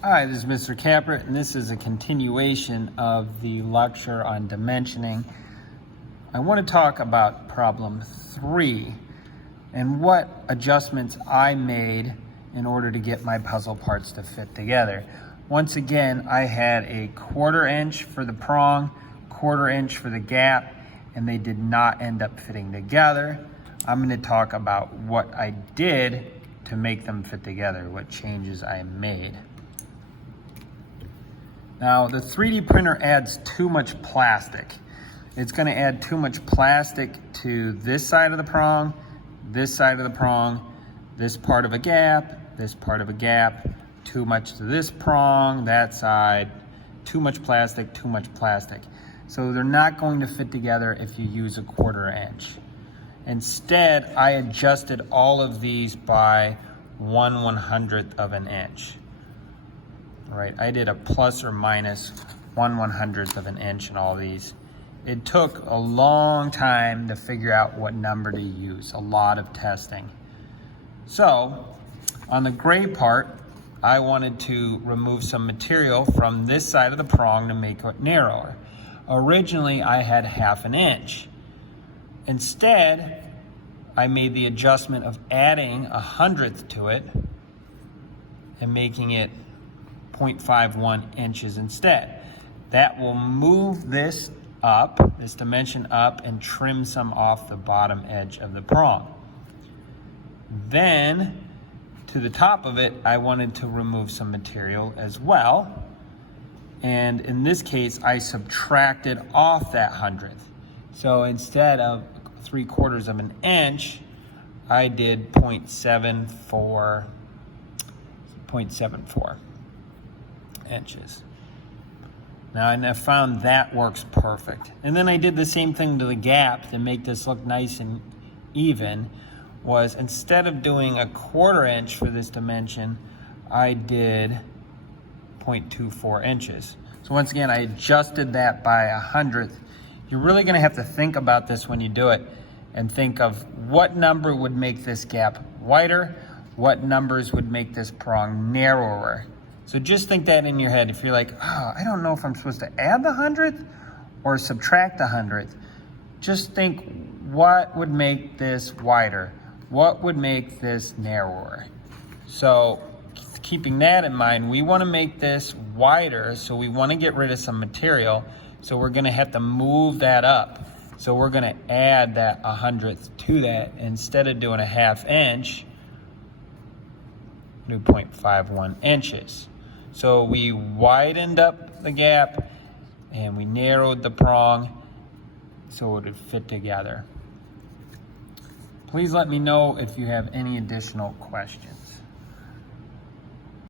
Hi, this is Mr. Capert, and this is a continuation of the lecture on dimensioning. I want to talk about problem 3 and what adjustments I made in order to get my puzzle parts to fit together. Once again, I had a 1/4 inch for the prong, 1/4 inch for the gap, and they did not end up fitting together. I'm going to talk about what I did to make them fit together, what changes I made. Now, the 3D printer adds too much plastic. It's going to add too much plastic to this side of the prong, this side of the prong, this part of a gap, this part of a gap, too much to this prong, that side, too much plastic, too much plastic. So they're not going to fit together if you use a 1/4 inch. Instead, I adjusted all of these by 1/100th of an inch. All right, I did a plus or minus 1/100th of an inch in all these. It took a long time to figure out what number to use, a lot of testing. So, on the gray part, I wanted to remove some material from this side of the prong to make it narrower. Originally, I had 1/2 inch. Instead, I made the adjustment of adding 100th to it and making it 0.51 inches instead. That will move this up, this dimension up, and trim some off the bottom edge of the prong. Then, to the top of it, I wanted to remove some material as well. And in this case, I subtracted off that 100th. So instead of 3/4 of an inch, I did 0.74 inches. Now, and I found that works perfect. And then I did the same thing to the gap to make this look nice and even. Was instead of doing a 1/4 inch for this dimension, I did 0.24 inches. So once again, I adjusted that by 100th. You're really going to have to think about this when you do it and think of what number would make this gap wider, what numbers would make this prong narrower. So just think that in your head. If you're like, oh, I don't know if I'm supposed to add the 100th or subtract the 100th, just think, what would make this wider? What would make this narrower? So keeping that in mind, we want to make this wider, so we want to get rid of some material. So we're going to have to move that up. So we're going to add that 100th to that. Instead of doing a 1/2 inch, do 0.51 inches. So we widened up the gap and we narrowed the prong so it would fit together. Please let me know if you have any additional questions.